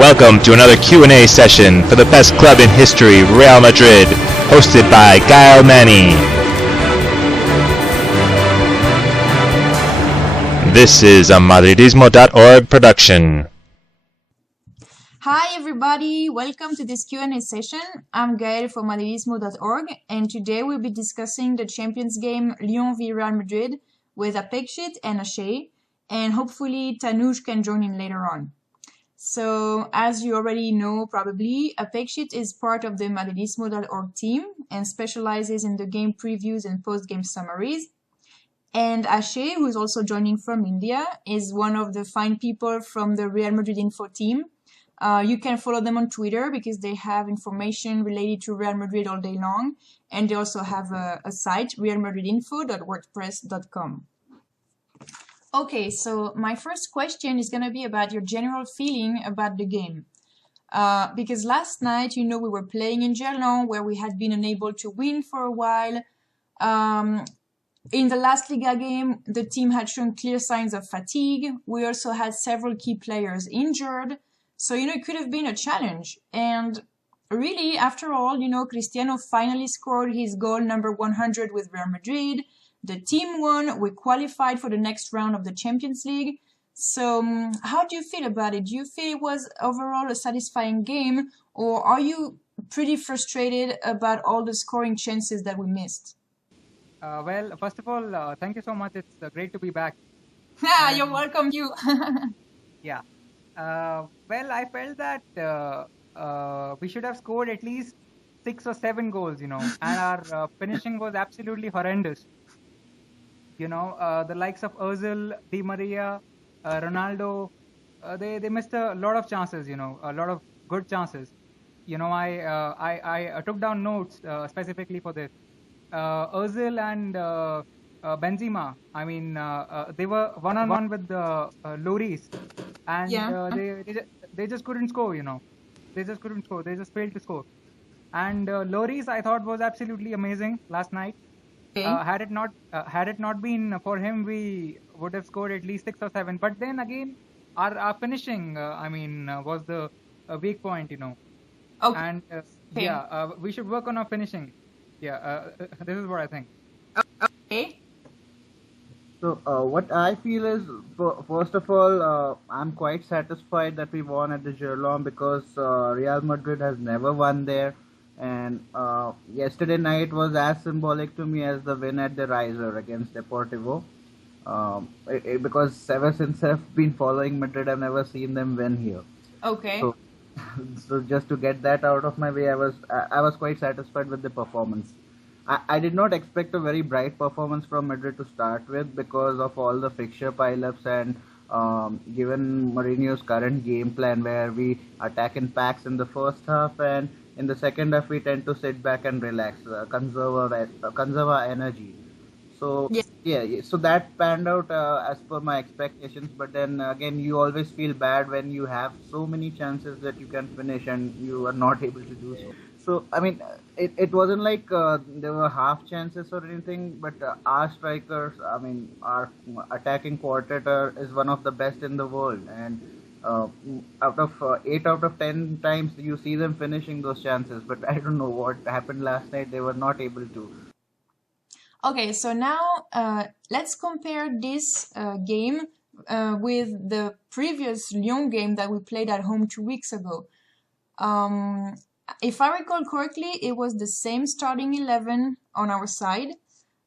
Welcome to another Q&A session for the best club in history, Real Madrid, hosted by Gael Manny. This is a Madridismo.org production. Hi everybody, welcome to this Q&A session. I'm Gael from Madridismo.org and today we'll be discussing the Champions game Lyon v Real Madrid with Apekshit and Ashay, and hopefully Tanuj can join in later on. So, as you already know probably, Apekshit is part of the Madridismo.org team and specializes in the game previews and post-game summaries. And Ashay, who is also joining from India, is one of the fine people from the Real Madrid Info team. You can follow them on Twitter because they have information related to Real Madrid all day long. And they also have a site, realmadridinfo.wordpress.com. Okay, so my first question is going to be about your general feeling about the game. Because last night, we were playing in Gerland, where we had been unable to win for a while. In the last Liga game, the team had shown clear signs of fatigue. We also had several key players injured. So, it could have been a challenge. And really, after all, Cristiano finally scored his goal number 100 with Real Madrid. The team won. We qualified for the next round of the Champions League. So, how do you feel about it? Do you feel it was overall a satisfying game? Or are you pretty frustrated about all the scoring chances that we missed? Well, first of all, thank you so much. It's great to be back. Yeah, you're welcome, you. Yeah. Well, I felt that we should have scored at least 6 or 7 goals, and our finishing was absolutely horrendous. The likes of Ozil, Di Maria, Ronaldo, they missed a lot of chances, a lot of good chances. I took down notes specifically for this. Ozil and Benzema, they were one-on-one with the Lloris, and they just couldn't score, They just couldn't score. They just failed to score. And Lloris, I thought, was absolutely amazing last night. Okay. Had it not been for him, we would have scored at least 6 or 7. But then again, our finishing, was the weak point, Okay. And we should work on our finishing. This is what I think. Okay. So what I feel is, first of all, I'm quite satisfied that we won at the Gerland because Real Madrid has never won there. And yesterday night was as symbolic to me as the win at the Riser against Deportivo. Because ever since I've been following Madrid, I've never seen them win here. Okay. So just to get that out of my way, I was quite satisfied with the performance. I did not expect a very bright performance from Madrid to start with because of all the fixture pile-ups and given Mourinho's current game plan where we attack in packs in the first half and in the second half we tend to sit back and relax, conserve our energy. So so that panned out as per my expectations. But then again, you always feel bad when you have so many chances that you can finish and you are not able to do so. So it wasn't like there were half chances or anything. But our strikers, our attacking quartet is one of the best in the world. And out of 8 out of 10 times you see them finishing those chances. But I don't know what happened last night. They were not able to. Okay, so now let's compare this game with the previous Lyon game that we played at home 2 weeks ago. If I recall correctly, it was the same starting 11 on our side,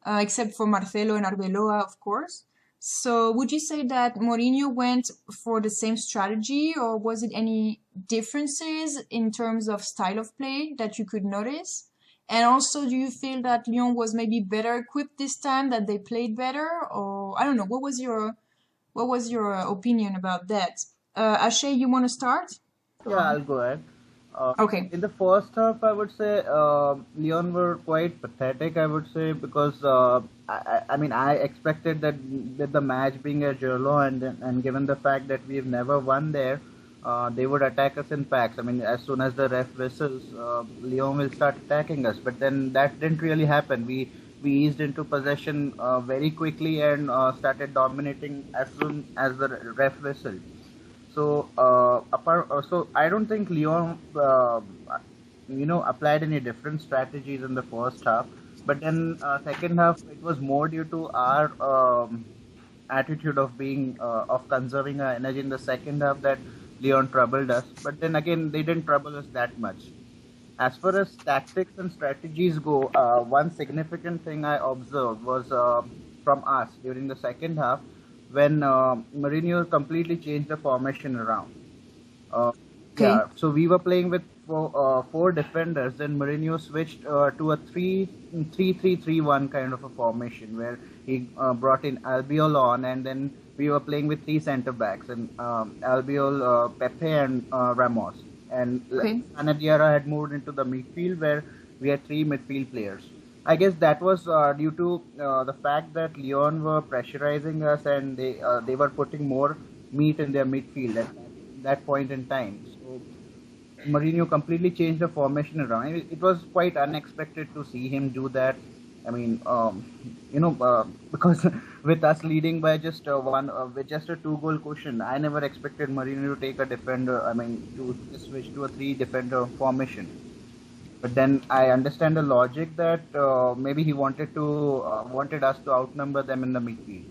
except for Marcelo and Arbeloa, of course. So would you say that Mourinho went for the same strategy, or was it any differences in terms of style of play that you could notice? And also, do you feel that Lyon was maybe better equipped this time, that they played better? Or, I don't know, what was your opinion about that? Ashay, you want to start? Yeah, I'll go ahead. Okay. In the first half, I would say Lyon were quite pathetic. I would say because I expected that with the match being a Gerland and given the fact that we've never won there, they would attack us in packs. As soon as the ref whistles, Lyon will start attacking us. But then that didn't really happen. We eased into possession very quickly and started dominating as soon as the ref whistled. So so I don't think Lyon, applied any different strategies in the first half. But then second half, it was more due to our attitude of being of conserving our energy in the second half that Lyon troubled us. But then again, they didn't trouble us that much. As far as tactics and strategies go, one significant thing I observed was from us during the second half when Mourinho completely changed the formation around. Okay. Yeah, so we were playing with four defenders. Then Mourinho switched to a 3-3-3-1 kind of a formation where he brought in Albiol on, and then we were playing with three centre backs and Albiol, Pepe, and Ramos. And Okay. Anadiara had moved into the midfield where we had three midfield players. I guess that was due to the fact that Lyon were pressurizing us and they were putting more meat in their midfield at that point in time. So Mourinho completely changed the formation around. It was quite unexpected to see him do that. I mean, because with us leading by just with just a 2-goal cushion, I never expected Mourinho to take a defender. I mean, to switch to a 3-defender formation. But then I understand the logic that maybe he wanted us to outnumber them in the midfield.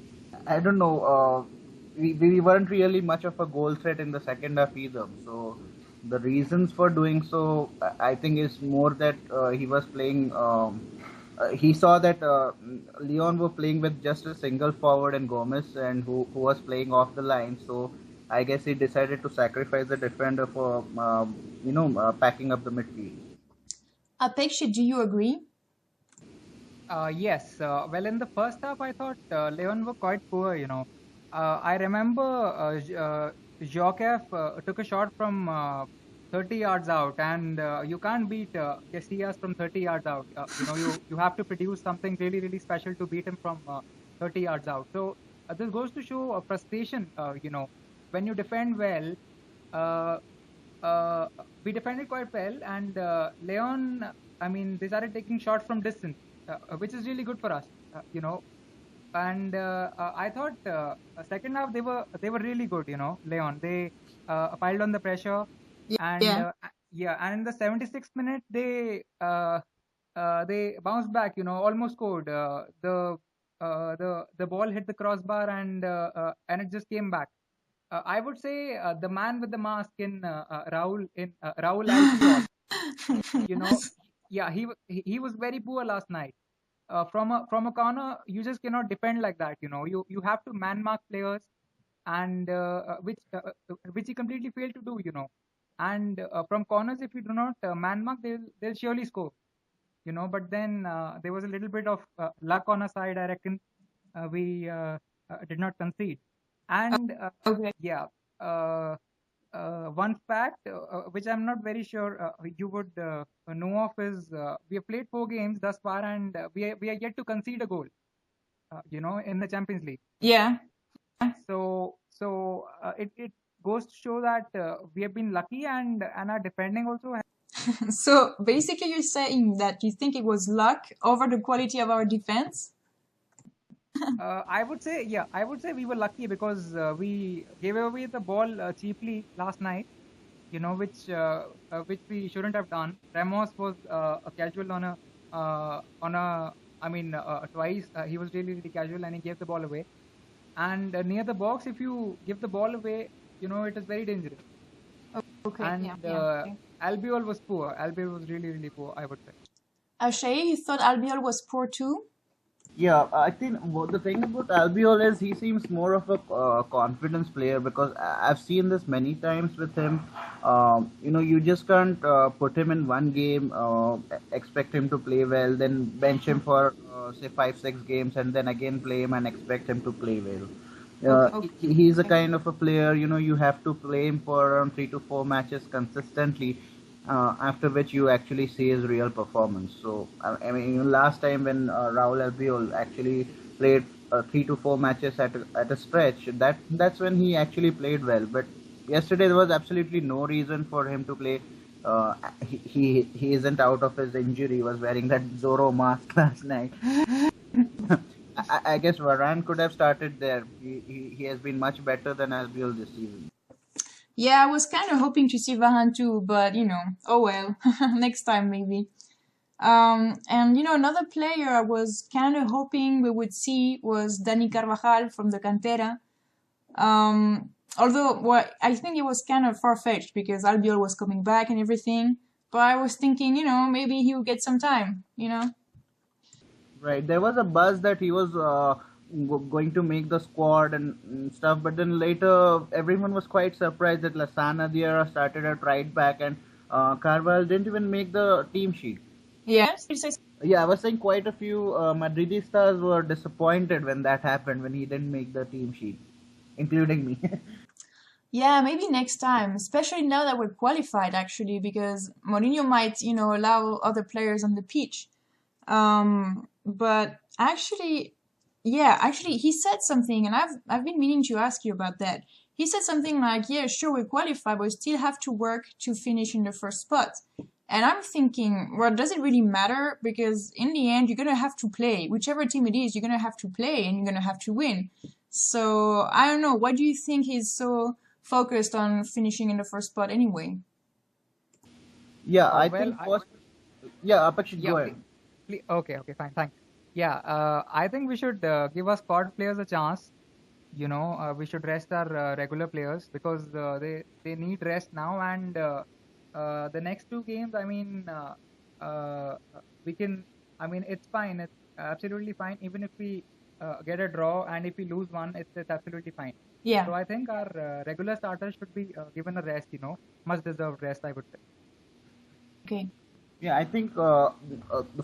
I don't know. We weren't really much of a goal threat in the second half either. So the reasons for doing so, I think, is more that he was playing. He saw that Lyon were playing with just a single forward and Gomez, and who was playing off the line. So I guess he decided to sacrifice the defender for packing up the midfield. Apeksha, do you agree? Yes. Well, in the first half, I thought Leon were quite poor. I remember Jokev took a shot from 30 yards out, and you can't beat Casillas from 30 yards out. You have to produce something really, really special to beat him from 30 yards out. So this goes to show a frustration. When you defend well, we defended quite well, and Leon, I mean, they started taking shots from distance, which is really good for us. And I thought second half they were really good. Leon, they piled on the pressure, and and in the 76th minute they bounced back. Almost scored. The ball hit the crossbar, and it just came back. I would say the man with the mask in Raul Albiol. He was very poor last night. From a corner, you just cannot defend like that. You have to man mark players, and which he completely failed to do. And from corners, if you do not man mark, they'll surely score. But then there was a little bit of luck on our side. I reckon we did not concede. And one fact which I'm not very sure you would know of is we have played 4 games thus far, and we are yet to concede a goal. In the Champions League. Yeah. So it goes to show that we have been lucky, and our defending also. So basically, you're saying that you think it was luck over the quality of our defense? I would say we were lucky because we gave away the ball cheaply last night, which we shouldn't have done. Ramos was a casual on a twice he was really, really casual, and he gave the ball away. And near the box, if you give the ball away, it is very dangerous. Okay. And Albiol was poor. Albiol was really, really poor, I would say. Shay, you thought Albiol was poor too? Yeah, I think the thing about Albiol is he seems more of a confidence player, because I've seen this many times with him. You just can't put him in one game, expect him to play well, then bench him for say 5-6 games, and then again play him and expect him to play well. He's a kind of a player, you have to play him for around 3 to 4 matches consistently, after which you actually see his real performance. So, I mean, last time when Raul Albiol actually played 3 to 4 matches at a stretch, that's when he actually played well. But yesterday there was absolutely no reason for him to play. He isn't out of his injury. He was wearing that Zorro mask last night. I guess Varane could have started there. He has been much better than Albiol this season. Yeah, I was kind of hoping to see Varane too, but oh well, next time maybe. And another player I was kind of hoping we would see was Dani Carvajal from the Cantera. Although, well, I think it was kind of far-fetched because Albiol was coming back and everything. But I was thinking, maybe he would get some time. Right. There was a buzz that he was going to make the squad and stuff, but then later everyone was quite surprised that Lasana Diarra started at right back and Carvalho didn't even make the team sheet. Yes. Yeah, I was saying quite a few Madridistas were disappointed when that happened, when he didn't make the team sheet, including me. Yeah, maybe next time, especially now that we're qualified, actually, because Mourinho might, allow other players on the pitch. But actually, he said something, and I've been meaning to ask you about that. He said something like, "Yeah, sure, we qualify, but we still have to work to finish in the first spot." And I'm thinking, well, does it really matter? Because in the end, you're gonna have to play. Whichever team it is, you're gonna have to play, and you're gonna have to win. So I don't know. Why do you think he's so focused on finishing in the first spot anyway? Yeah, I think first. Yeah, Apeksha, go ahead. Okay, fine, thanks. Yeah, I think we should give our squad players a chance. We should rest our regular players because they need rest now, and the next two games, I mean, we can. I mean, it's fine. It's absolutely fine. Even if we get a draw and if we lose one, it's absolutely fine. Yeah. So I think our regular starters should be given a rest. Much deserved rest, I would say. Okay. Yeah, I think the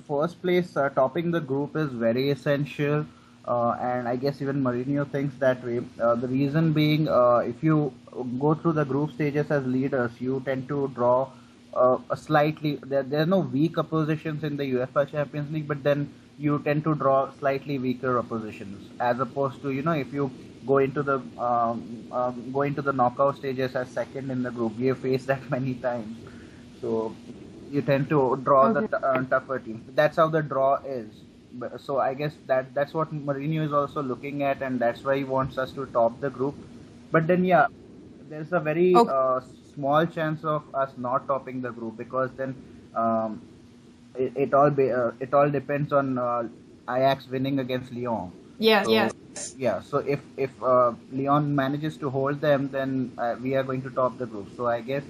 first place topping the group is very essential, and I guess even Mourinho thinks that way. The reason being, if you go through the group stages as leaders, you tend to draw a slightly. There are no weak oppositions in the UEFA Champions League, but then you tend to draw slightly weaker oppositions, as opposed to if you go into the knockout stages as second in the group. We have faced that many times, so you tend to draw the tougher team. That's how the draw is. So I guess that's what Mourinho is also looking at, and that's why he wants us to top the group. But then, yeah, there's a very small chance of us not topping the group, because then it all depends on Ajax winning against Lyon. Yes, so, yes. Yeah, so if Lyon manages to hold them, then we are going to top the group. So I guess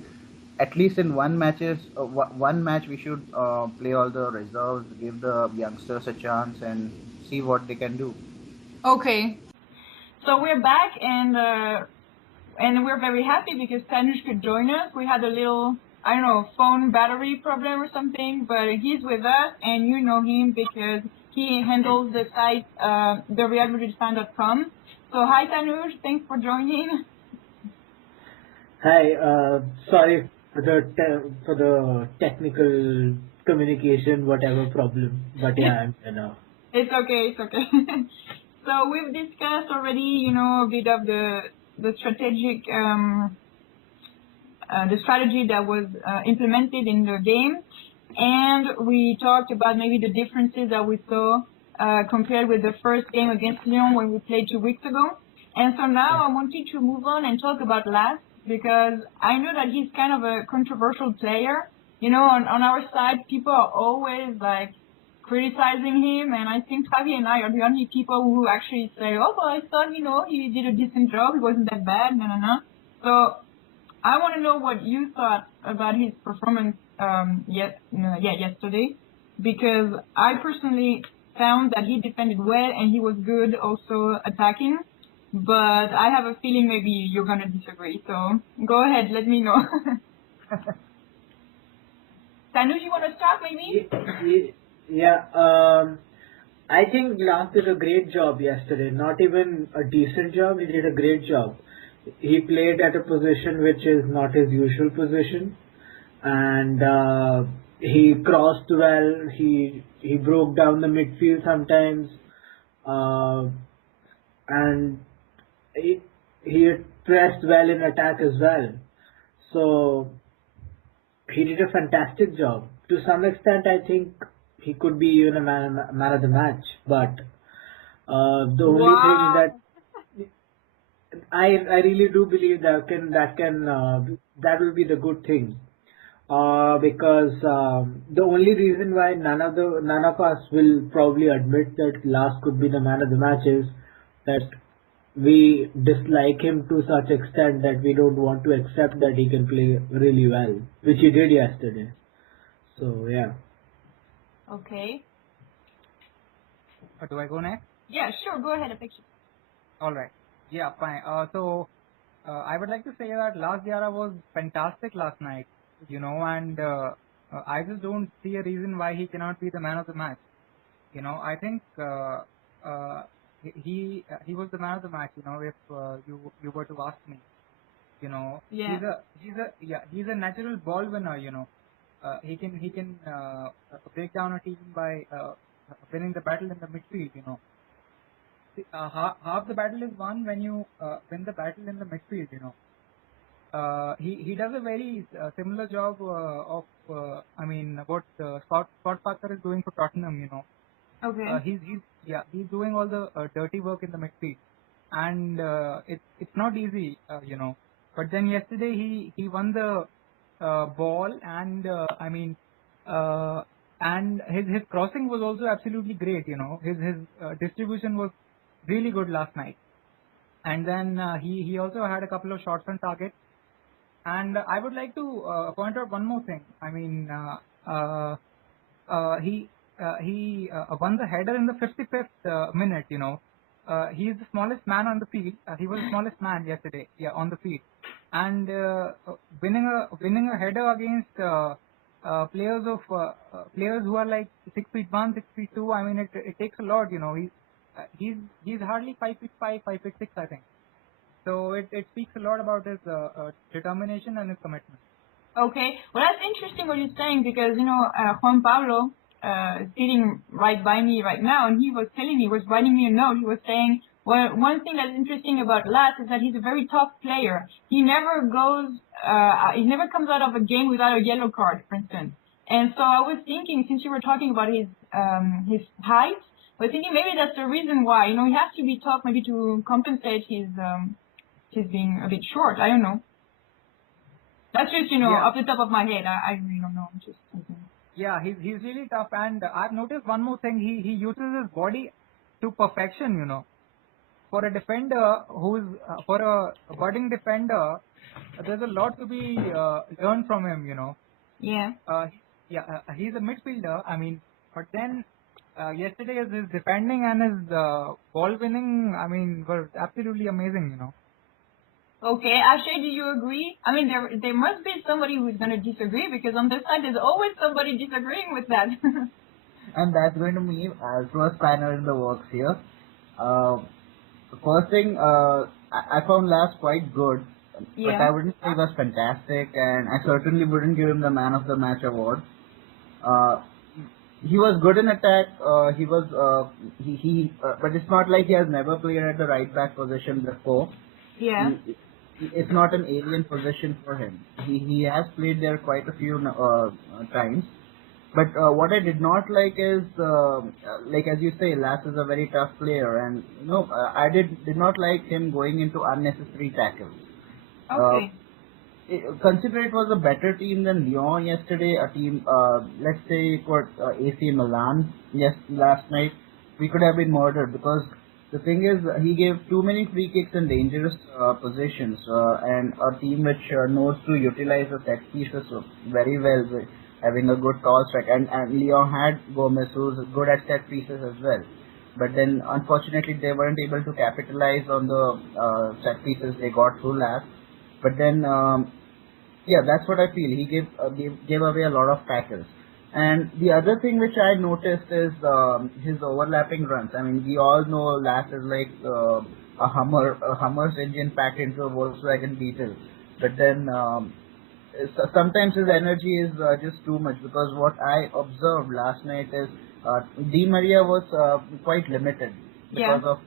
at least in one match we should play all the reserves, give the youngsters a chance, and see what they can do. Okay, so we're back, and we're very happy because Tanush could join us. We had a little, I don't know, phone battery problem or something, but he's with us, and you know him because he handles the site, therealmadridfan.com. So hi Tanush, thanks for joining. Hi, sorry for the technical communication, whatever problem, but yeah, I'm here now. It's okay. So we've discussed already, a bit of the strategic, the strategy that was implemented in the game, and we talked about maybe the differences that we saw compared with the first game against Lyon when we played 2 weeks ago. And so now I wanted to move on and talk about Laz, because I know that he's kind of a controversial player. On our side, people are always like criticizing him, and I think Javi and I are the only people who actually say, "Oh, well, I thought he did a decent job. He wasn't that bad." No. So I want to know what you thought about his performance yesterday, because I personally found that he defended well and he was good also attacking. But I have a feeling maybe you're going to disagree. So go ahead, let me know. Tanush, you want to start maybe? Yeah, I think Laz did a great job yesterday. Not even a decent job, he did a great job. He played at a position which is not his usual position. And he crossed well, he broke down the midfield sometimes. And he pressed well in attack as well. So he did a fantastic job. To some extent, I think he could be even a man of the match. But the only thing I really do believe that will be the good thing. Because the only reason why none of us will probably admit that Last could be the man of the match is that we dislike him to such extent that we don't want to accept that he can play really well, which he did yesterday. So yeah. Okay. Do I go next? Yeah, sure. Go ahead, Apeksha. All right. Yeah, fine. I would like to say that Last Diarra was fantastic last night, and I just don't see a reason why he cannot be the man of the match. I think he was the man of the match. If you were to ask me, Yeah. he's a natural ball winner. He can break down a team by winning the battle in the midfield. Half the battle is won when you win the battle in the midfield. He does a very similar job of what Scott Parker is doing for Tottenham. Okay. He's doing all the dirty work in the midfield, and it's not easy. But then yesterday he won the ball, and and his crossing was also absolutely great. His distribution was really good last night, and then he also had a couple of shots on target. And I would like to point out one more thing. He won the header in the 55th minute. He is the smallest man on the field. He was the smallest man yesterday, on the field, and winning a header against players who are like 6'1", 6'2". It takes a lot. He's hardly 5'5", 5'6", I think. So it speaks a lot about his determination and his commitment. Okay, well that's interesting what you're saying, because Juan Pablo is sitting right by me right now, and he was writing me a note. He was saying, well, one thing that's interesting about Last is that he's a very tough player. He never comes out of a game without a yellow card, for instance. And so I was thinking, since you were talking about his height, I was thinking maybe that's the reason why. He has to be tough, maybe to compensate his being a bit short. I don't know. That's just, off the top of my head. I really don't know. Just something. Yeah, he's really tough, and I've noticed one more thing. He uses his body to perfection. For a defender for a budding defender, there's a lot to be learned from him. Yeah. He's a midfielder. But then yesterday his defending and his ball winning, were absolutely amazing. Okay, Akshay, do you agree? There must be somebody who's going to disagree, because on this side there's always somebody disagreeing with that. And that's going to be throw a spanner in the works here. The first thing, I found Last quite good, but I wouldn't say he was fantastic, and I certainly wouldn't give him the man of the match award. He was good in attack. But it's not like he has never played at the right back position before. Yeah. It's not an alien position for him. He has played there quite a few times. But what I did not like is, like as you say, Last is a very tough player, and I did not like him going into unnecessary tackles. Okay. Consider it was a better team than Lyon yesterday. A team, let's say, for AC Milan last night, we could have been murdered, because the thing is, he gave too many free kicks in dangerous positions, and a team which knows to utilize the set pieces very well, having a good tall strike. And Lyon had Gomez, who's good at set pieces as well. But then, unfortunately, they weren't able to capitalize on the set pieces they got through Last. But then, that's what I feel. He gave away a lot of tackles. And the other thing which I noticed is his overlapping runs. We all know Last is like a Hummer's engine packed into a Volkswagen Beetle. But then sometimes his energy is just too much, because what I observed last night is Di Maria was quite limited because of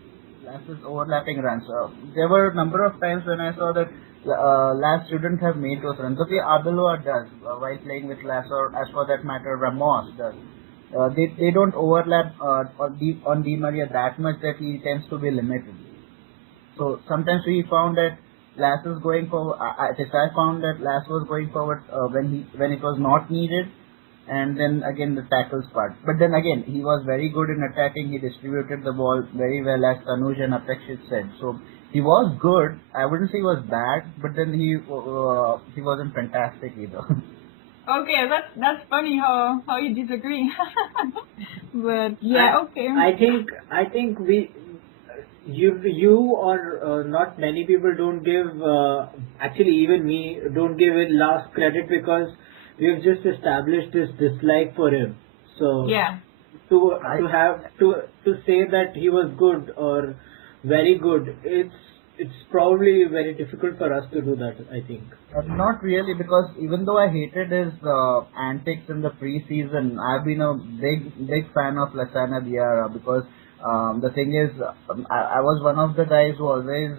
Last's overlapping runs. There were a number of times when I saw that Last shouldn't have made those runs. Okay, Arbeloa does while playing with Last, or as for that matter, Ramos does. They don't overlap on Di Maria that much that he tends to be limited. So sometimes we found that Lass was going forward. At least I found that Lass was going forward when it was not needed, and then again the tackles part. But then again, he was very good in attacking. He distributed the ball very well, as Tanuj and Apekshit said. So he was good. I wouldn't say he was bad, but then he wasn't fantastic either. Okay, that's funny how you disagree. But yeah, okay. I think you or not many people don't give actually even me don't give it last credit, because we've just established this dislike for him. So yeah, to say that he was good or very good, it's probably very difficult for us to do that, I think. Not really, because even though I hated his antics in the preseason, I've been a big fan of Lassana Diarra, because the thing is, I was one of the guys who always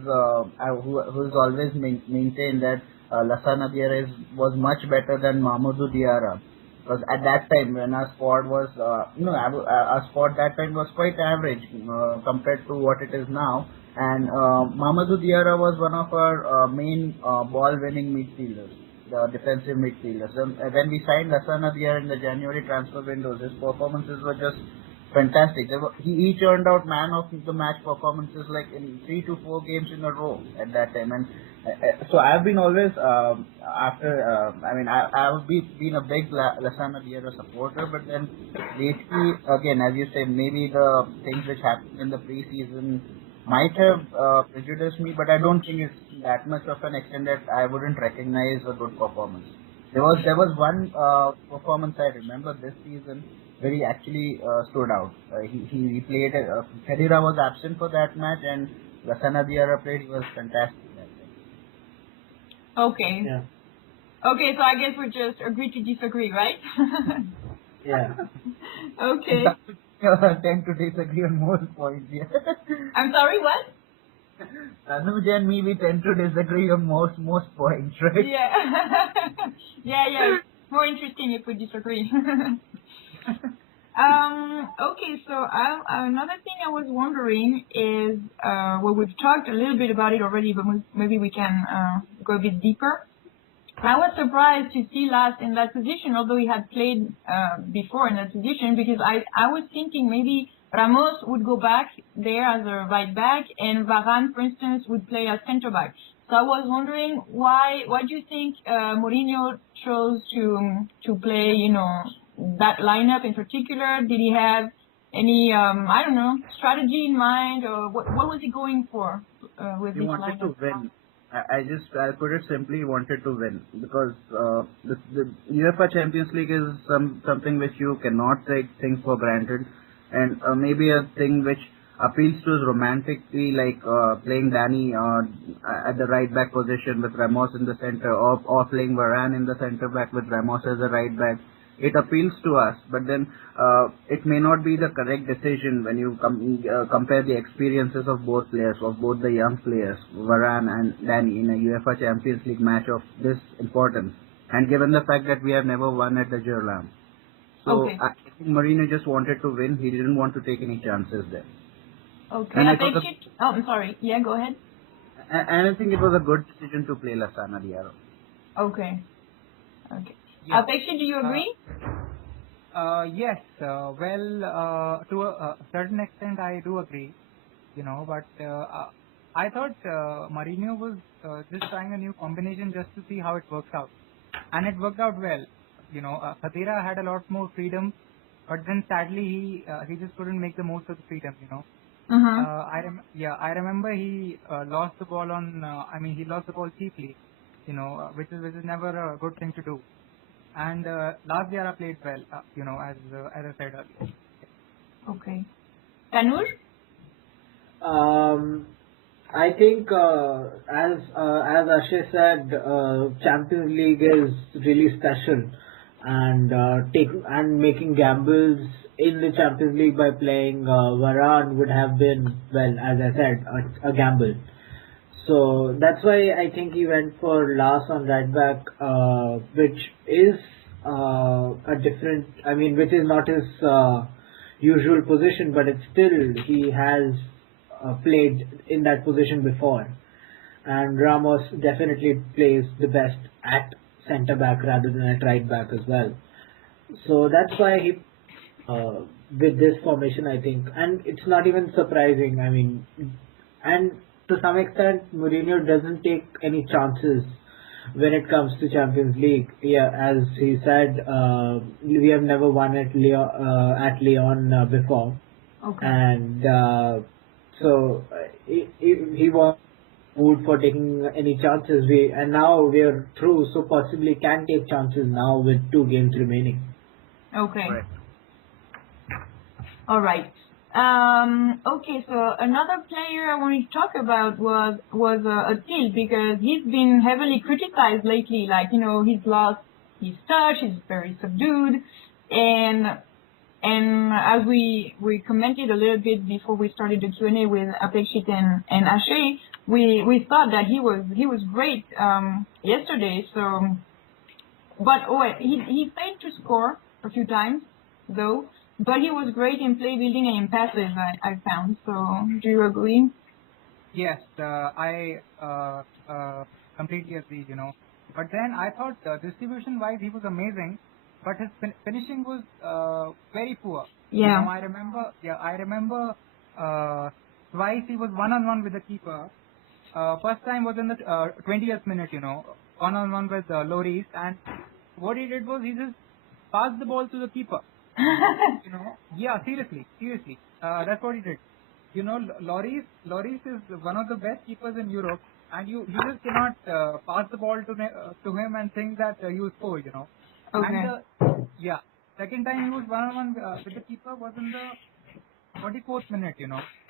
who's always maintained that Lassana Diarra was much better than Mamadou Diarra. Because at that time, when our squad was, our squad that time was quite average compared to what it is now. And Mamadou Diarra was one of our main ball-winning midfielders, the defensive midfielders. And when we signed Lassana Diarra in the January transfer windows, his performances were just fantastic. He turned out man of the match performances like in 3 to 4 games in a row at that time. And so I've been always I've been a big Lassana Diarra supporter, but then lately, again, as you say, maybe the things which happened in the preseason might have prejudiced me, but I don't think it's that much of an extent that I wouldn't recognize a good performance. There was one performance I remember this season where he actually stood out. He played. Ferreira was absent for that match, and Lassana Diarra played. He was fantastic that day. Okay. Yeah. Okay, so I guess we just agree to disagree, right? Yeah. Okay. Tend to disagree on most points. Yeah. I'm sorry, what? Anuj and me, we tend to disagree on most points, right? Yeah. Yeah. More interesting if we disagree. Okay, so another thing I was wondering is, well, we've talked a little bit about it already, but maybe we can go a bit deeper. I was surprised to see Lass in that position, although he had played before in that position, because I was thinking maybe Ramos would go back there as a right back, and Varane, for instance, would play as centre back. So I was wondering why do you think Mourinho chose to play, that lineup in particular? Did he have any, I don't know, strategy in mind, or what was he going for with this lineup? He wanted to win. I put it simply, he wanted to win, because the UEFA Champions League is something which you cannot take things for granted, and maybe a thing which appeals to us romantically, like playing Danny at the right back position with Ramos in the center, or playing Varane in the center back with Ramos as a right back. It appeals to us, but then it may not be the correct decision when you compare the experiences of both players, of both the young players, Varane and Danny, in a UEFA Champions League match of this importance, and given the fact that we have never won at the Gerlam. So okay. I think Mourinho just wanted to win. He didn't want to take any chances there. Okay. And I'm sorry. Yeah, go ahead. And I think it was a good decision to play Lassana Diarra. Okay. Yeah. Apekshit, do you agree? Yes. Well, to a certain extent, I do agree. But I thought Mourinho was just trying a new combination just to see how it works out, and it worked out well. Khadira had a lot more freedom, but then sadly he just couldn't make the most of the freedom. I remember he lost the ball he lost the ball cheaply, which is never a good thing to do. And last year I played well, as I said earlier. Okay. Tanur? I think, as Akshay said, Champions League is really special, and making gambles in the Champions League by playing Varane would have been, well, as I said, a gamble. So that's why I think he went for Lass on right back, which is a different, which is not his usual position, but it's still, he has played in that position before, and Ramos definitely plays the best at centre back rather than at right back as well. So that's why he with this formation, I think, and it's not even surprising. I mean, and to some extent, Mourinho doesn't take any chances when it comes to Champions League. Yeah, as he said, we have never won at Lyon before, Okay. and so he was moved for taking any chances. And now we are through, so possibly can take chances now with 2 games remaining. Okay. Right. All right. Okay, so another player I wanted to talk about was Atil, because he's been heavily criticized lately. Like, he's lost his touch, he's very subdued, and as we commented a little bit before we started the Q&A with Apekshit and Ashay, we thought that he was great yesterday. So, but he failed to score a few times though. But he was great in play building and in passes, I found. So, do you agree? Yes, I completely agree, But then I thought distribution-wise he was amazing, but his finishing was very poor. Yeah. I remember twice he was one-on-one with the keeper. First time was in the 20th minute, one-on-one with Lloris, and what he did was he just passed the ball to the keeper. Yeah, seriously, that's what he did. Lloris is one of the best keepers in Europe, and you just cannot pass the ball to him and think that you score, Okay. And second time he was one-on-one with the keeper was in the 24th minute,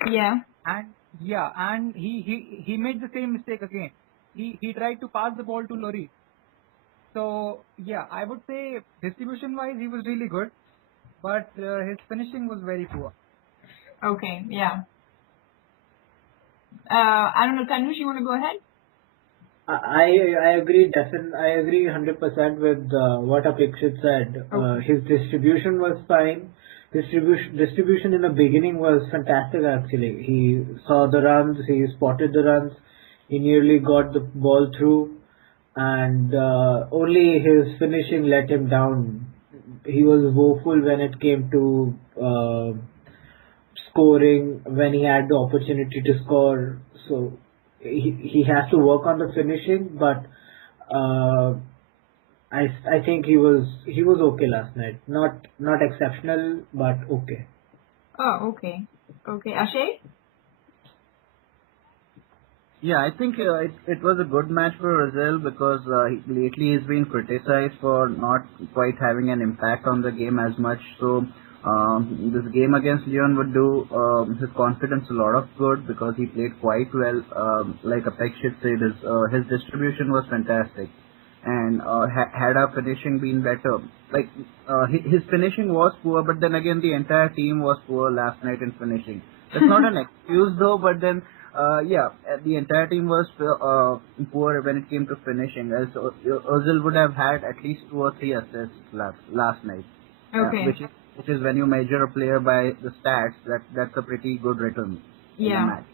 Yeah. And he made the same mistake again. He tried to pass the ball to Lloris. So yeah, I would say distribution-wise he was really good, but his finishing was very poor. Okay, yeah. I don't know, Tanush, you want to go ahead? I agree, I agree 100% with what Apekshit said. Okay. His distribution was fine. Distribution in the beginning was fantastic actually. He saw the runs, he spotted the runs, he nearly got the ball through, and only his finishing let him down. He was woeful when it came to scoring, when he had the opportunity to score. So he has to work on the finishing, but I think he was okay last night. Not exceptional, but okay. Oh, okay. Okay, Ashay? Yeah, I think it was a good match for Brazil because lately he's been criticized for not quite having an impact on the game as much. So this game against Lyon would do his confidence a lot of good because he played quite well. Like Apekshit said, his distribution was fantastic, and had our finishing been better, like his finishing was poor, but then again the entire team was poor last night in finishing. That's not an excuse though, but then. The entire team was poor when it came to finishing. As Ozil would have had at least 2 or 3 assists last night, Okay. which is when you measure a player by the stats, that's a pretty good return in a match.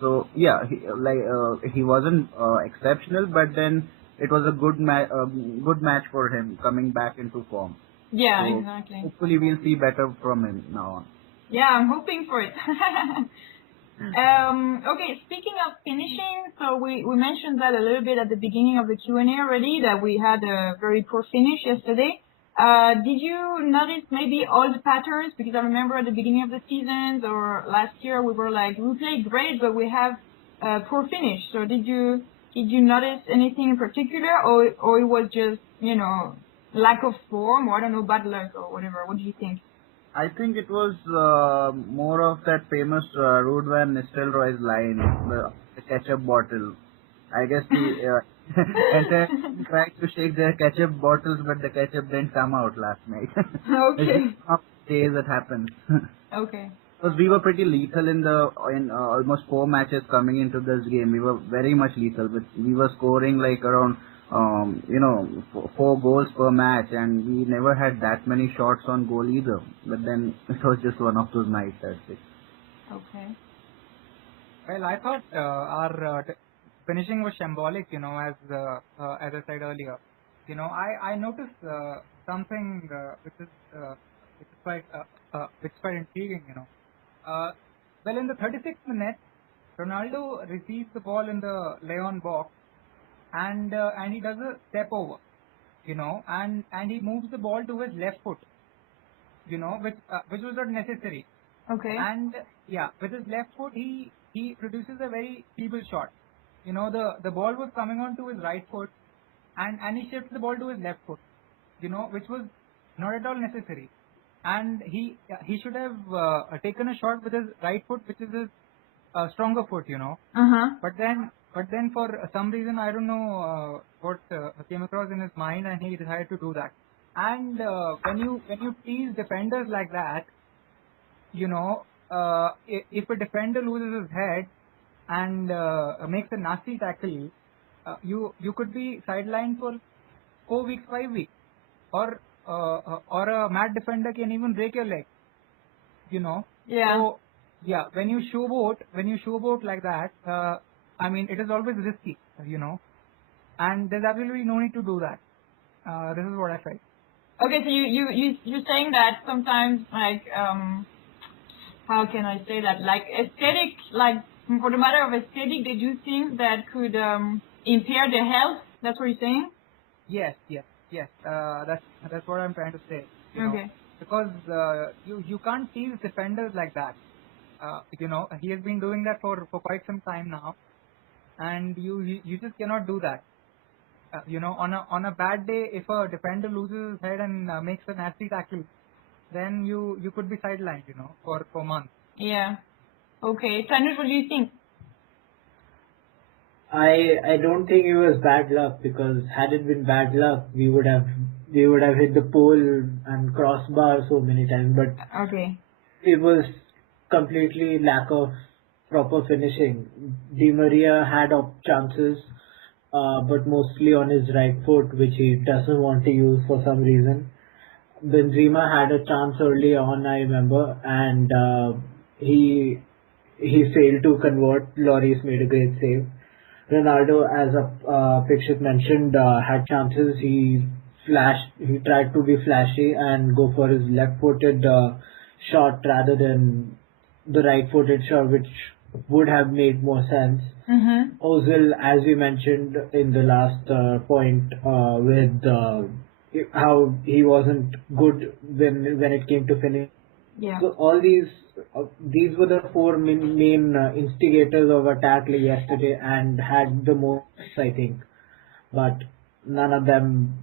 So yeah, he wasn't exceptional, but then it was a good match for him coming back into form. Yeah, So exactly. hopefully we'll see better from him now on. Yeah, I'm hoping for it. Okay, speaking of finishing, so we mentioned that a little bit at the beginning of the Q&A already, that we had a very poor finish yesterday. Did you notice maybe all the patterns? Because I remember at the beginning of the seasons or last year we were like, we played great, but we have a poor finish. So did you notice anything in particular, or it was just, lack of form, or I don't know, bad luck or whatever? What do you think? I think it was more of that famous Ruud van Nistelrooy's line, the ketchup bottle. I guess the entire team tried to shake their ketchup bottles, but the ketchup didn't come out last night. Okay. It's one of the days that happens. Okay. Because we were pretty lethal in almost 4 matches coming into this game. We were very much lethal. But we were scoring like around 4 goals per match, and we never had that many shots on goal either. But then it was just one of those nights, I'd say. Okay. Well, I thought our finishing was shambolic, as I said earlier. I noticed something which is quite intriguing. Well, in the 36th minute, Ronaldo receives the ball in the Lyon box, and he does a step over, and he moves the ball to his left foot, which was not necessary. Okay. And with his left foot, he produces a very feeble shot. The ball was coming on to his right foot, and he shifts the ball to his left foot, which was not at all necessary. And he should have taken a shot with his right foot, which is his stronger foot, But then for some reason, I don't know what came across in his mind, and he decided to do that. And when you tease defenders like that, if a defender loses his head and makes a nasty tackle, you could be sidelined for 4 weeks, 5 weeks, or a mad defender can even break your leg. Yeah. So when you showboat like that, it is always risky, and there's absolutely no need to do that. This is what I felt. Okay, so you're saying that sometimes, like, how can I say that? Like aesthetic, like for the matter of aesthetic, they do things that could impair their health. That's what you're saying? Yes. That's what I'm trying to say. Okay. Because you can't tease defenders like that. He has been doing that for quite some time now, and you just cannot do that. On a bad day, if a defender loses his head and makes a nasty tackle, then you could be sidelined, for months. Yeah. Okay. Tanush, what do you think? I don't think it was bad luck, because had it been bad luck, we would have hit the pole and crossbar so many times. But okay, it was completely lack of proper finishing. Di Maria had chances, but mostly on his right foot, which he doesn't want to use for some reason. Benzema had a chance early on, I remember, and he failed to convert. Lloris made a great save. Ronaldo, as Prakshit mentioned, had chances. He tried to be flashy and go for his left-footed shot rather than the right-footed shot, which would have made more sense. Mm-hmm. Ozil, as we mentioned in the last point, with how he wasn't good when it came to finish. Yeah. So all these were the four main instigators of attack yesterday, and had the most, I think. But none of them,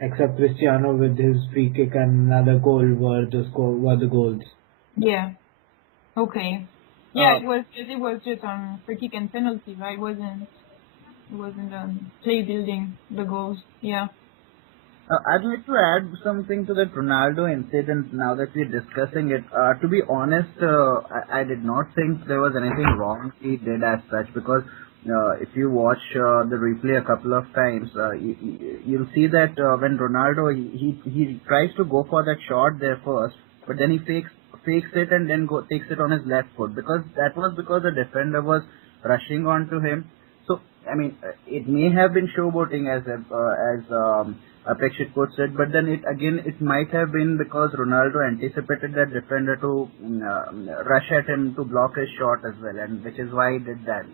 except Cristiano with his free kick and another goal, were the goals. Yeah. Okay. Yeah, it was just on free kick and penalty, right? It wasn't play building the goals. Yeah. I'd like to add something to that Ronaldo incident now that we're discussing it. To be honest, I did not think there was anything wrong he did as such, because if you watch the replay a couple of times, you'll see that when Ronaldo, he tries to go for that shot there first, but then he fakes it and then takes it on his left foot, because the defender was rushing onto him. So, it may have been showboating as Prakshit puts it, but then it might have been because Ronaldo anticipated that defender to rush at him to block his shot as well, and which is why he did that.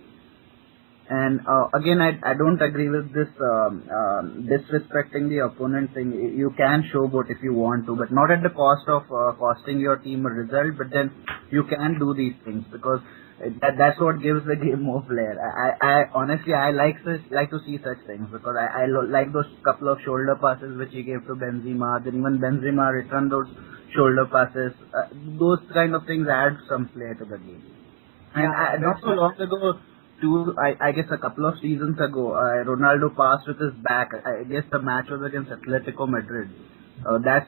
And again, I don't agree with this disrespecting the opponent thing. You can showboat if you want to, but not at the cost of costing your team a result. But then you can do these things, because that's what gives the game more flair. I honestly, I like to see such things, because I like those couple of shoulder passes which he gave to Benzema. Then even Benzema returned those shoulder passes. Those kind of things add some flair to the game. And not so long ago, I guess a couple of seasons ago, Ronaldo passed with his back. I guess the match was against Atletico Madrid. That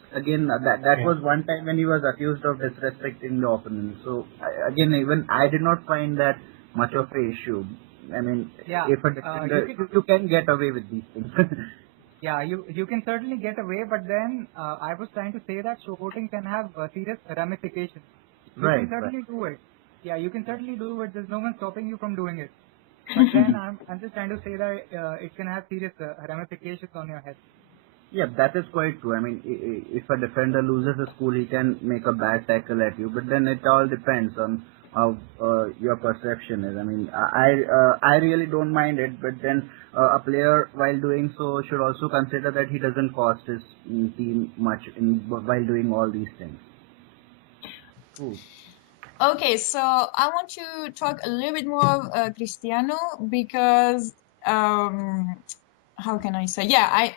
was one time when he was accused of disrespecting the opponent. So even I did not find that much of an issue. If a defender, you can get away with these things. Yeah, you can certainly get away, but then I was trying to say that showboating can have serious ramifications. You can certainly do it, Yeah, you can certainly do it. There's no one stopping you from doing it. But then I'm just trying to say that it can have serious ramifications on your head. Yeah, that is quite true. I mean, if a defender loses a school, he can make a bad tackle at you. But then it all depends on how your perception is. I mean, I really don't mind it. But then a player, while doing so, should also consider that he doesn't cost his team much while doing all these things. Ooh. Okay, so I want to talk a little bit more of Cristiano because how can I say? Yeah,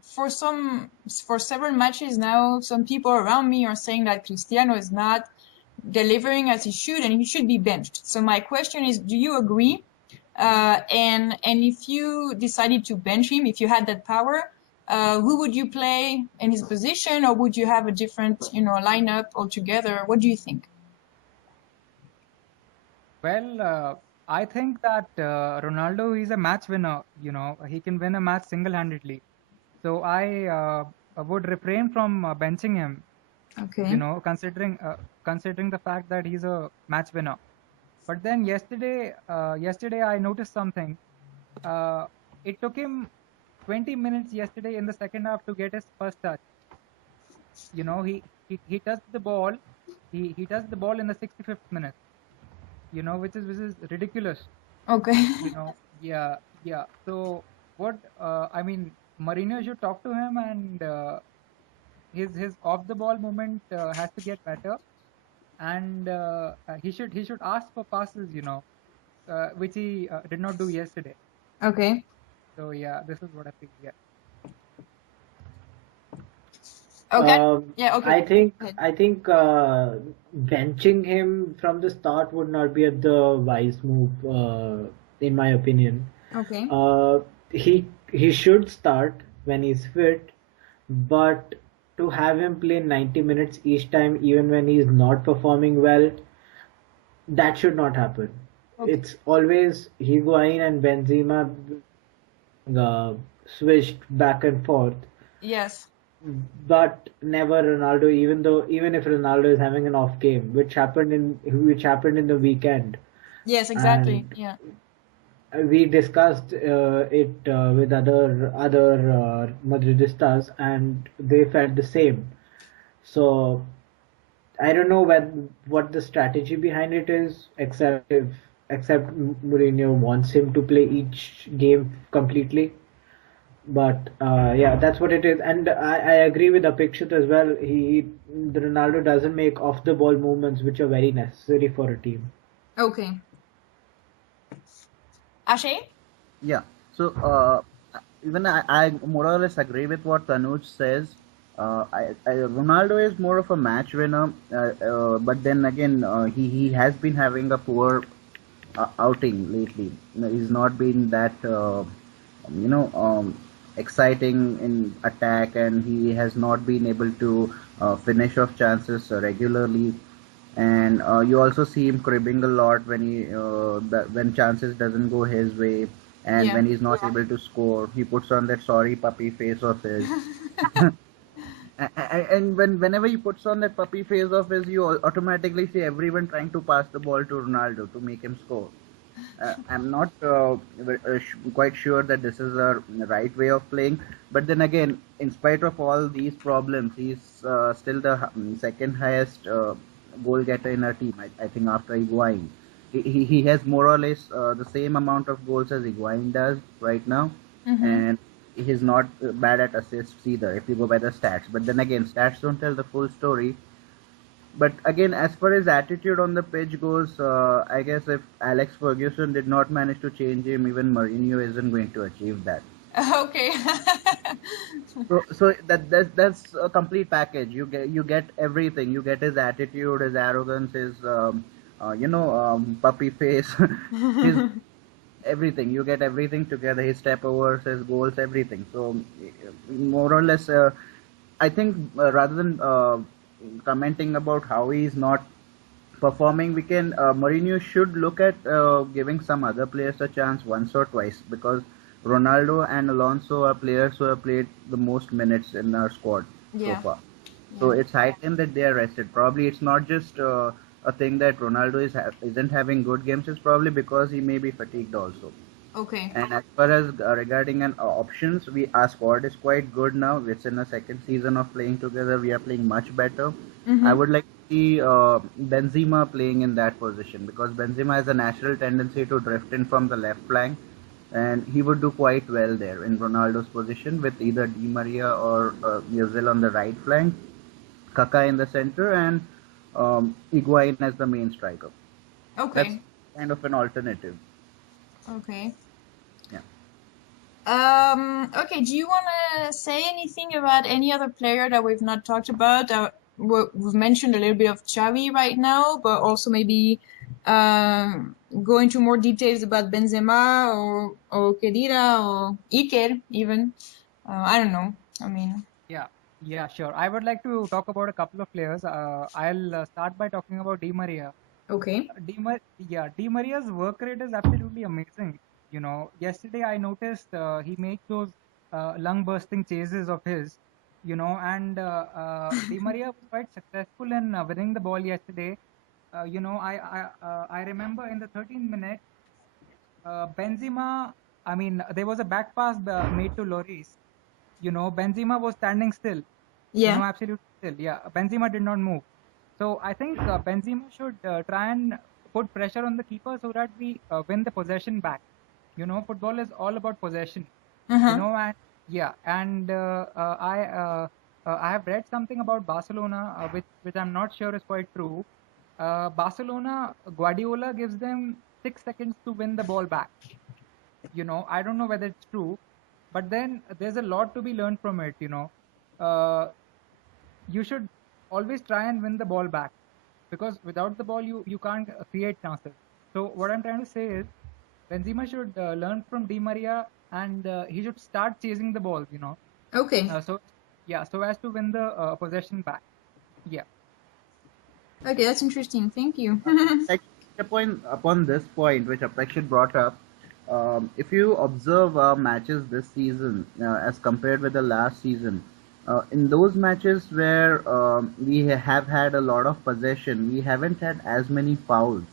for several matches now, some people around me are saying that Cristiano is not delivering as he should and he should be benched. So my question is, do you agree? And if you decided to bench him, if you had that power, who would you play in his position, or would you have a different, lineup altogether? What do you think? Well, I think that Ronaldo is a match winner. He can win a match single-handedly. So I would refrain from benching him. Okay. Considering the fact that he's a match winner. But then yesterday I noticed something. It took him 20 minutes yesterday in the second half to get his first touch. He touched the ball. He touched the ball in the 65th minute. Which is ridiculous. Okay. Yeah. So what? I mean, Mourinho should talk to him, and his off the ball movement has to get better, and he should ask for passes. Which he did not do yesterday. Okay. So yeah, this is what I think. Yeah. Okay. Yeah. Okay. I think benching him from the start would not be the wise move, in my opinion. Okay. He should start when he's fit, but to have him play 90 minutes each time, even when he's not performing well, that should not happen. Okay. It's always Higuain and Benzema switched back and forth. Yes. But never Ronaldo, even if Ronaldo is having an off game, which happened in the weekend. Yes, exactly. And yeah. We discussed it with other Madridistas, and they felt the same. So I don't know what the strategy behind it is, except Mourinho wants him to play each game completely. But yeah, that's what it is, and I agree with Apikshit as well. The Ronaldo doesn't make off the ball movements which are very necessary for a team. Okay. Ashay? Yeah. So even I more or less agree with what Tanuj says. Ronaldo is more of a match winner, but then again, he has been having a poor outing lately. He's not been that exciting in attack, and he has not been able to finish off chances regularly. And you also see him cribbing a lot when chances doesn't go his way, and when he's not able to score, he puts on that sorry puppy face of his. And whenever he puts on that puppy face of his, you automatically see everyone trying to pass the ball to Ronaldo to make him score. I'm not quite sure that this is the right way of playing. But then again, in spite of all these problems, he's still the second highest goal getter in our team. I think after Higuain. He has more or less the same amount of goals as Higuain does right now. Mm-hmm. And he's not bad at assists either, if you go by the stats. But then again, stats don't tell the full story. But again, as far as attitude on the pitch goes, I guess if Alex Ferguson did not manage to change him, even Mourinho isn't going to achieve that. Okay. so that's a complete package. You get everything. You get his attitude, his arrogance, his puppy face, his everything. You get everything together. His step overs, his goals, everything. So more or less, I think rather than commenting about how he's not performing, we can Mourinho should look at giving some other players a chance once or twice, because Ronaldo and Alonso are players who have played the most minutes in our squad so far. So it's high time that they are rested. Probably it's not just a thing that Ronaldo isn't having good games is probably because he may be fatigued also. Okay. And as far as regarding an options, our squad is quite good now. It's in a second season of playing together. We are playing much better. I would like to see Benzema playing in that position because Benzema has a natural tendency to drift in from the left flank, and he would do quite well there in Ronaldo's position with either Di Maria or Ozil on the right flank, Kaká in the center, and Higuain as the main striker. Okay. That's kind of an alternative. Okay. Yeah. Okay, do you want to say anything about any other player that we've not talked about? We've mentioned a little bit of Xavi right now, but also maybe go into more details about Benzema or Khedira or Iker even. I don't know. I mean, Yeah, sure. I would like to talk about a couple of players. I'll start by talking about Di Maria. okay. Di Maria's work rate is absolutely amazing. You know, yesterday I noticed he makes those lung bursting chases of his, you know, and Di Maria was quite successful in winning the ball yesterday. You know, I remember in the 13th minute, Benzema, I mean, there was a back pass made to Lloris. You know, Benzema was standing still. You know, Yeah. absolutely still. Yeah, Benzema did not move. So I think Benzema should try and put pressure on the keeper so that we win the possession back. You know, football is all about possession. You know, and yeah, and I have read something about Barcelona, which I'm not sure is quite true. Barcelona, Guardiola gives them 6 seconds to win the ball back. You know, I don't know whether it's true, but then there's a lot to be learned from it. You know, you should always try and win the ball back because without the ball you can't create chances. So what I'm trying to say is Benzema should learn from Di Maria and he should start chasing the ball. You know, Okay. so as to win the possession back. Yeah. Okay, that's interesting. Thank you. Upon this point, which Apekshit brought up, if you observe our matches this season as compared with the last season, in those matches where we have had a lot of possession, we haven't had as many fouls.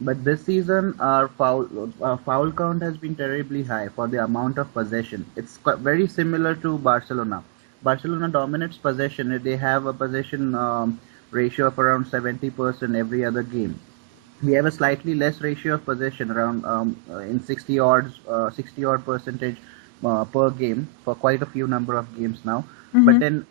But this season, our foul count has been terribly high for the amount of possession. It's very similar to Barcelona. Barcelona dominates possession. They have a possession ratio of around 70% every other game. We have a slightly less ratio of possession, around in 60 odd percentage per game for quite a few number of games now. But then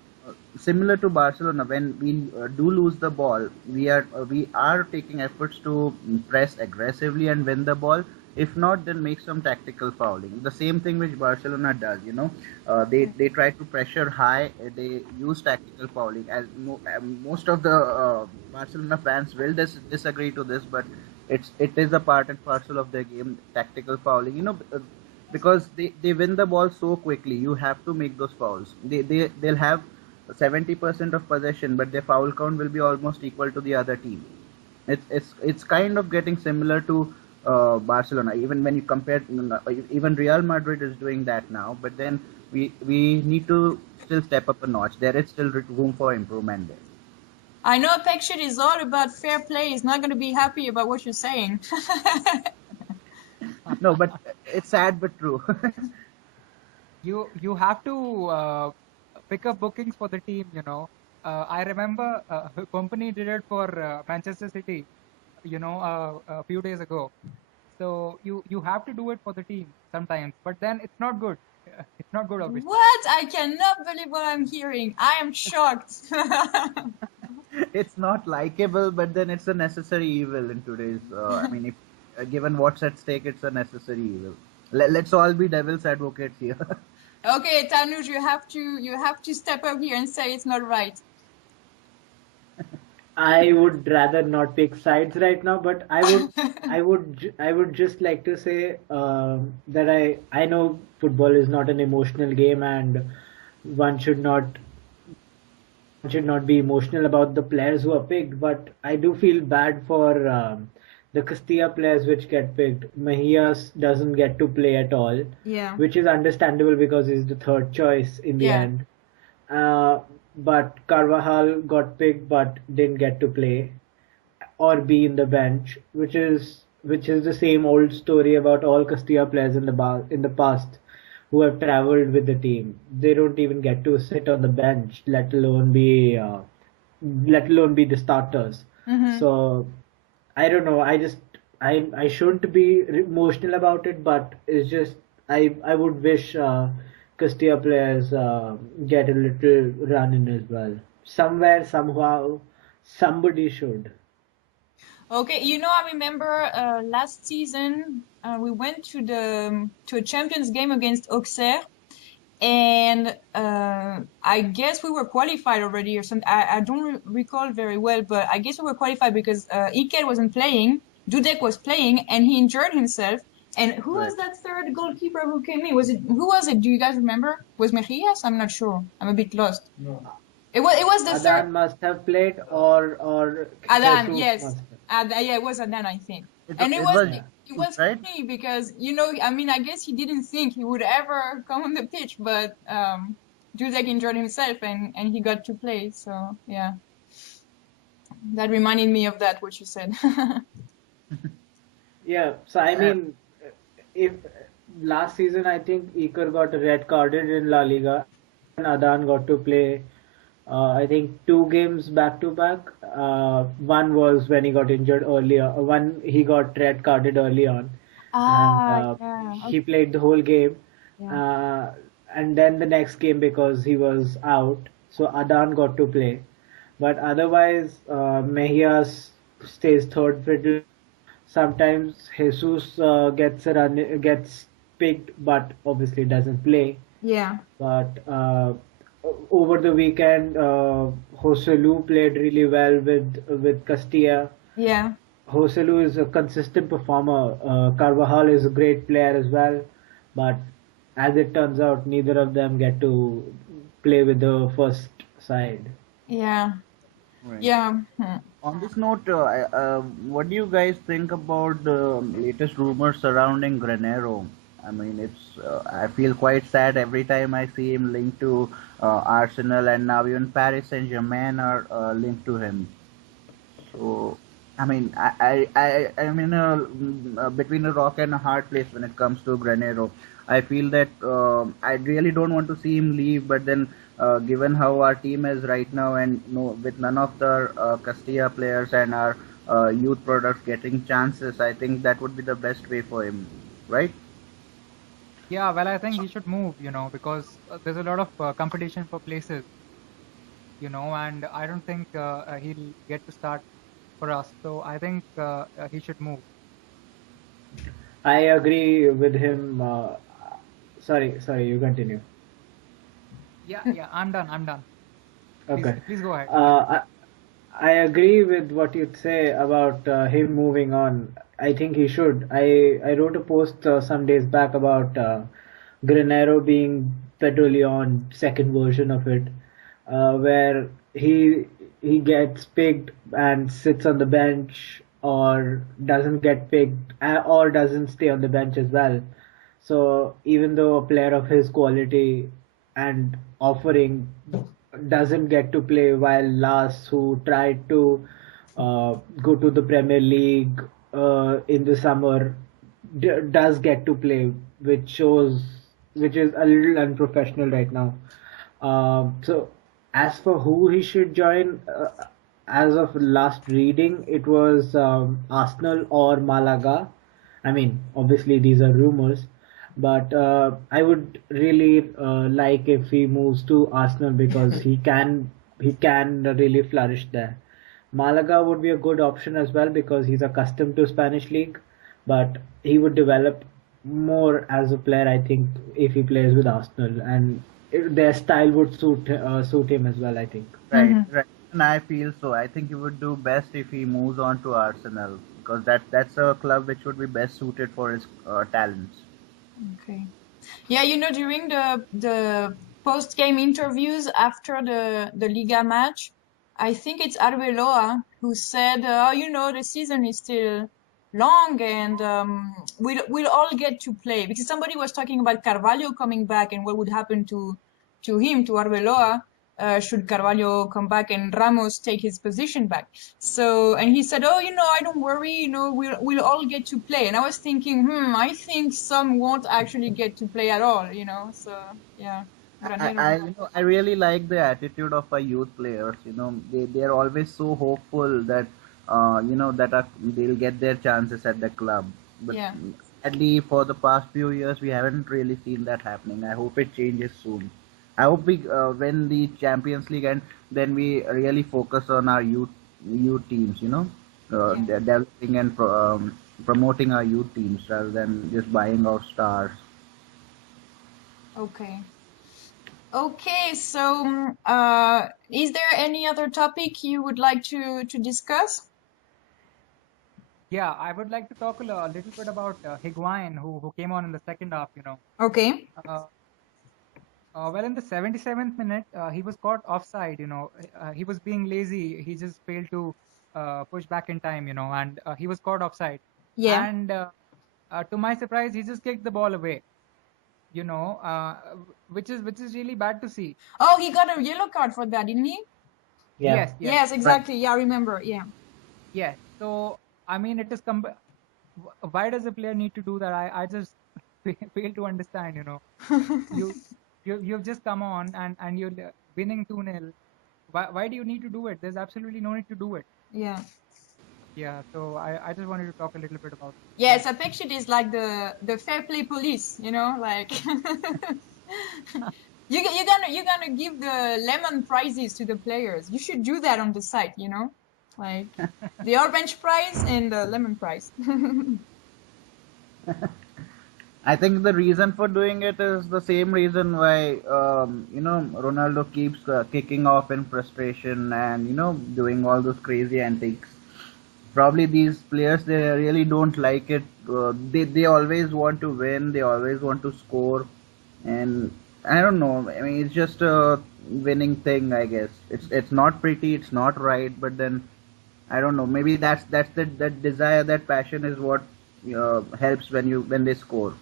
similar to Barcelona, when we do lose the ball, we are taking efforts to press aggressively and win the ball. If not, then make some tactical fouling. The same thing which Barcelona does. You know, they try to pressure high. They use tactical fouling. As most of the Barcelona fans will disagree to this, but it is a part and parcel of their game. Tactical fouling. You know. Because they win the ball so quickly, you have to make those fouls. They'll have 70% of possession, but their foul count will be almost equal to the other team. It's kind of getting similar to Barcelona. Even when you compare, even Real Madrid is doing that now. But then we need to still step up a notch. There is still room for improvement there. I know Apekshit is all about fair play. He's not going to be happy about what you're saying. No, but it's sad but true. You have to pick up bookings for the team. You know, I remember company did it for Manchester City. You know, a few days ago. So you have to do it for the team sometimes, but then it's not good. It's not good, obviously. What? I cannot believe what I'm hearing. I am shocked. It's not likable, but then it's a necessary evil in today's. I mean, if given what's at stake, it's a necessary evil. Let's all be devil's advocates here. Okay, Tanuj, you have to step up here and say it's not right. I would rather not pick sides right now, but I would just like to say that I know football is not an emotional game, and one should not be emotional about the players who are picked. But I do feel bad for the Castilla players which get picked. Mejias doesn't get to play at all, Yeah. which is understandable because he's the third choice in the end. But Carvajal got picked but didn't get to play. or be in the bench, which is the same old story about all Castilla players in the past who have traveled with the team. They don't even get to sit on the bench, let alone be the starters. So I don't know. I shouldn't be emotional about it, but it's just I would wish Castilla players get a little run in as well. Somewhere, somehow, somebody should. Okay, I remember last season we went to a Champions game against Auxerre, and I guess we were qualified already or something. I don't recall very well, but I guess we were qualified because Iker wasn't playing, Dudek was playing, and he injured himself. And who was that third goalkeeper who came in? Who was it? Do you guys remember? Was Mejias? I'm not sure. I'm a bit lost. No. It was the Adan third. must have played, or Adan, Jesus yes. must have. Yeah, it was Adan, I think. It Was right? funny because, I mean, I guess he didn't think he would ever come on the pitch, but Dudek enjoyed himself and he got to play. So, yeah. That reminded me of that, what you said. Yeah, so I mean, if last season I think Iker got red carded in La Liga, and Adan got to play, I think 2 games back to back. One was when he got injured earlier. One he got red carded early on, and Yeah. he played the whole game. Yeah. And then the next game because he was out, so Adan got to play. But otherwise, Mejias stays third fiddle. Sometimes Jesus gets picked, but obviously doesn't play. Yeah. But over the weekend, Joselu played really well with Castilla. Yeah. Joselu is a consistent performer. Carvajal is a great player as well, but as it turns out, neither of them get to play with the first side. Yeah. Right. Yeah. On this note, what do you guys think about the latest rumors surrounding Granero? I mean, I feel quite sad every time I see him linked to Arsenal, and now even Paris Saint-Germain are linked to him. So, I mean, I'm in between a rock and a hard place when it comes to Granero. I feel that I really don't want to see him leave, but then given how our team is right now, and with none of the Castilla players and our youth products getting chances, I think that would be the best way for him, right? Yeah, well, I think he should move, because there's a lot of competition for places, and I don't think he'll get to start for us. So I think he should move. I agree with him. Sorry, you continue. Yeah, I'm done. Okay. Please go ahead. I agree with what you'd say about him moving on. I think he should. I wrote a post some days back about Granero being Pedro Leon second version of it, where he gets picked and sits on the bench, or doesn't get picked, or doesn't stay on the bench as well. So even though a player of his quality and offering doesn't get to play, while Las, who tried to go to the Premier League in the summer, does get to play, which is a little unprofessional right now. So as for who he should join, as of last reading, it was Arsenal or Malaga. I mean, obviously these are rumors, but I would really like if he moves to Arsenal because he can really flourish there. Malaga would be a good option as well because he's accustomed to Spanish league, but he would develop more as a player, I think, if he plays with Arsenal, and their style would suit him as well, I think. Right. And I feel so. I think he would do best if he moves on to Arsenal, because that's a club which would be best suited for his talents. Okay. Yeah, during the post-game interviews after the Liga match, I think it's Arbeloa who said, the season is still long, and we'll all get to play, because somebody was talking about Carvalho coming back and what would happen to him, to Arbeloa, should Carvalho come back and Ramos take his position back. So, and he said, oh, I don't worry, we'll all get to play. And I was thinking, I think some won't actually get to play at all, so yeah. I really like the attitude of our youth players. They are always so hopeful that they'll get their chances at the club. But yeah. Sadly, for the past few years, we haven't really seen that happening. I hope it changes soon. I hope we win the Champions League and then we really focus on our youth teams. Developing and promoting our youth teams rather than just buying out stars. Okay. Okay, so is there any other topic you would like to discuss? Yeah, I would like to talk a little bit about Higuain, who came on in the second half, Okay. Well, in the 77th minute, he was caught offside, he was being lazy. He just failed to push back in time, and he was caught offside. Yeah. And to my surprise, he just kicked the ball away, which is really bad to see. Oh, he got a yellow card for that, didn't he? Yeah. Yes, exactly. Yeah, I remember. Yeah. Yeah. So, I mean, it is why does a player need to do that? I just fail to understand, You've just come on and you're winning 2-0. Why do you need to do it? There's absolutely no need to do it. Yeah. Yeah, so I just wanted to talk a little bit about it. Yes, I picture it is like the fair play police, like you're gonna give the lemon prizes to the players. You should do that on the site, like the orange prize and the lemon prize. I think the reason for doing it is the same reason why Ronaldo keeps kicking off in frustration and doing all those crazy antics. Probably these players, they really don't like it. They always want to win. They always want to score, and I don't know. I mean, it's just a winning thing, I guess. It's not pretty. It's not right. But then I don't know. Maybe that's that desire, that passion is what helps when they score.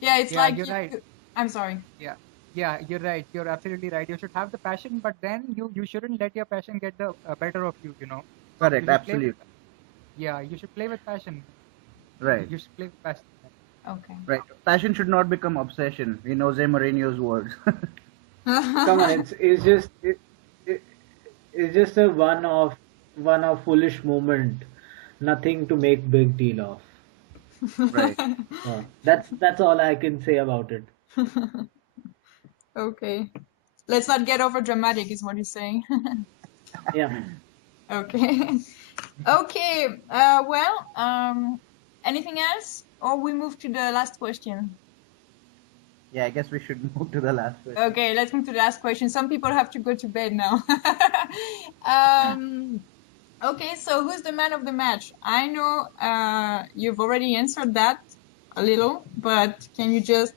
Yeah, it's like you're right. I'm sorry. Yeah, you're right. You're absolutely right. You should have the passion, but then you shouldn't let your passion get the better of you. Correct. Absolutely. Yeah, you should play with passion. Right. You should play with passion. Okay. Right. Passion should not become obsession. Jose Mourinho's words. Come on, it's just a one-off foolish moment. Nothing to make big deal of. Right. That's all I can say about it. Okay. Let's not get over dramatic, is what you're saying. Yeah. Okay. Okay. Anything else? Or we move to the last question? Yeah, I guess we should move to the last question. Okay, let's move to the last question. Some people have to go to bed now. Okay, so who's the man of the match? I know you've already answered that a little, but can you just,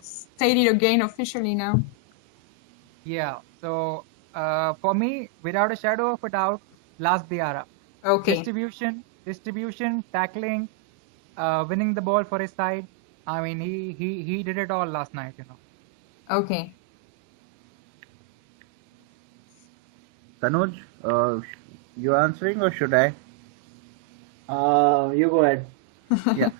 state it again officially now? Yeah, so for me, without a shadow of a doubt, Las Diarra. Okay. Distribution, tackling, winning the ball for his side. I mean, he did it all last night, Okay. Tanuj, you answering or should I? You go ahead. Yeah.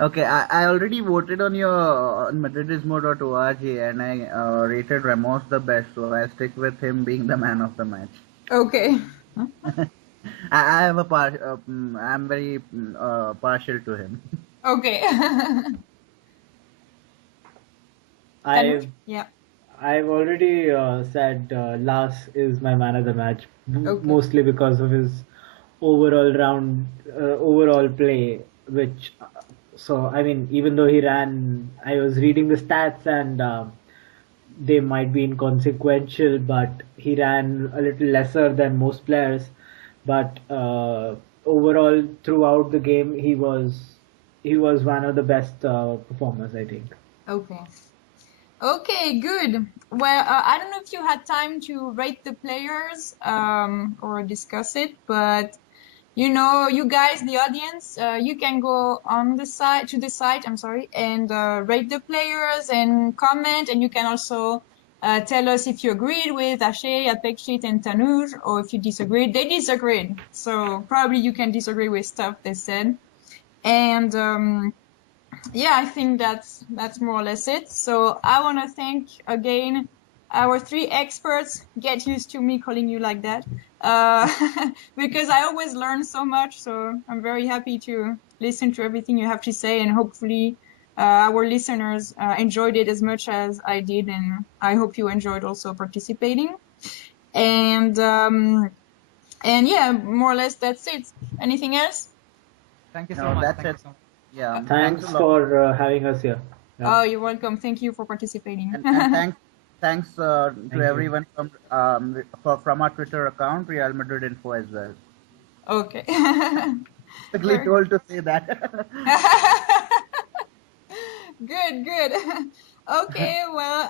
Okay, I already voted on your Madridismo.org and I rated Ramos the best, so I stick with him being the man of the match. Okay. I have I'm very partial to him. Okay. I've already said Las is my man of the match, mostly because of his overall play. I mean, even though he ran, I was reading the stats and they might be inconsequential, but he ran a little lesser than most players. But overall, throughout the game, he was one of the best performers, I think. Okay. Okay, good. Well, I don't know if you had time to rate the players or discuss it, but you guys, the audience, you can go on the site and rate the players and comment, and you can also Tell us if you agreed with Ashe, Apekshit, and Tanuj, or if you disagreed. They disagreed, so probably you can disagree with stuff they said. And yeah, I think that's more or less it. So I want to thank again our 3 experts. Get used to me calling you like that, because I always learn so much. So I'm very happy to listen to everything you have to say, and hopefully our listeners enjoyed it as much as I did, and I hope you enjoyed also participating. And yeah, more or less that's it. Anything else? Thank you so much. That's Thank it. you so much. Yeah. Thanks for having us here. Yeah. Oh, you're welcome. Thank you for participating. And thanks to you. everyone from our Twitter account, Real Madrid Info as well. Okay. Quickly told to say that. Good. Okay, well,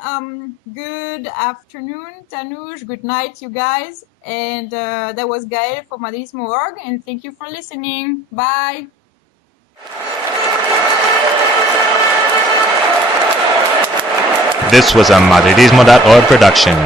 good afternoon, Tanuj. Good night, you guys. And that was Gael for Madridismo.org, and thank you for listening. Bye. This was a Madridismo.org production.